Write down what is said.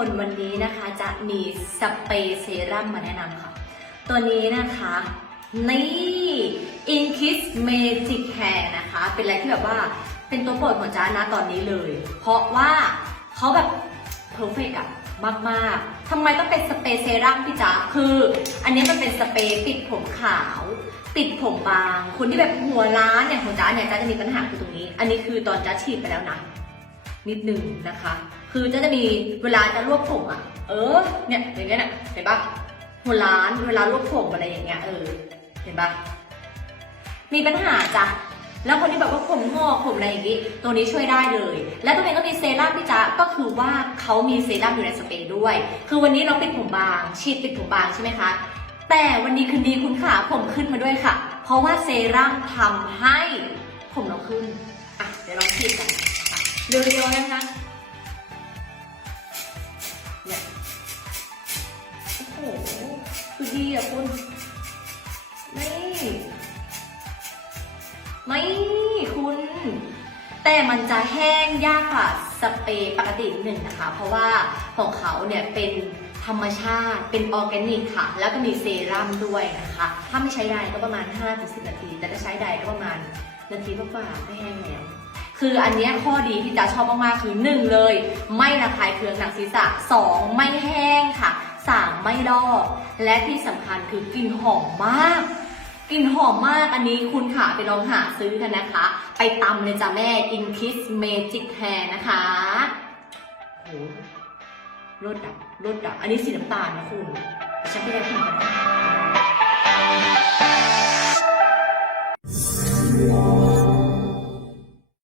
วันนี้นะคะจะมีสเปรย์เซรั่มมาแนะนำค่ะ ตัวนี้นะคะ นี่ Inkis Magic Hair นะคะ เป็นอะไรที่แบบว่าเป็นตัวโปรดของจ้านะตอนนี้เลย เพราะว่าเขาแบบเพอร์เฟกอะมาก ๆ ทำไมต้องเป็นสเปรย์เซรั่มพี่จ๊ะคือ อันนี้มันเป็นสเปรย์ปิดผมขาว ปิดผมบาง คนที่แบบหัวล้านเนี่ยของจ้าเนี่ยจ้าจะมีปัญหาคือตรงนี้ อันนี้คือตอนจ้าฉีดไปแล้วนะ นิดนึงนะคะ คือจะจะมีเวลาจะรวบผมอะ เออ เนี่ยอย่างเงี้ยน่ะเห็นปะหัวล้านเวลารวบผมอะไรอย่างเงี้ยเออ เห็นปะมีปัญหาจ้ะแล้วคนที่แบบว่าผมงอกผมอะไรอย่างงี้ตัวนี้ช่วยได้เลย และตัวนี้ก็มีเซรั่มพี่จ๊ะก็คือว่าเขามีเซรั่มอยู่ในสเปรย์ด้วย คือวันนี้เราปิดผมบาง ฉีดปิดผมบางใช่ไหมคะ แต่วันนี้คืนดีคุณขาผมขึ้นมาด้วยค่ะ เพราะว่าเซรั่มทำให้ผมเราขึ้นอะเดี๋ยวลองฉีดกัน เร็วๆนะคะเนี่ยโอ้โหคือดีอะคุณนี่ไม่คุณ แต่มันจะแห้งยากกว่าสเปรย์ปกติหนึ่งนะคะ เพราะว่าของเขาเนี่ยเป็นธรรมชาติเป็นออร์แกนิกค่ะ แล้วก็มีเซรั่มด้วยนะคะ ถ้าไม่ใช้ใดก็ประมาณ 5-10 นาที แต่ถ้าใช้ใดก็ประมาณนาทีกว่าๆก็แห้งแล้ว คืออันนี้ข้อดีที่จะชอบมากๆคือ 1 เลย ไม่ระคายเคืองหนังศีรษะ 2 ไม่แห้งค่ะ 3 ไม่ลอก และที่สำคัญคือกลิ่นหอมมากกลิ่นหอมมากอันนี้คุณค่ะไปลองหาซื้อกันนะคะ ไปตำเลยจ้ะแม่ In Kiss Magic Hair นะคะโหรสดับรสดับ อันนี้สีน้ำตาลนะคุณฉันไม่ได้ทำกัน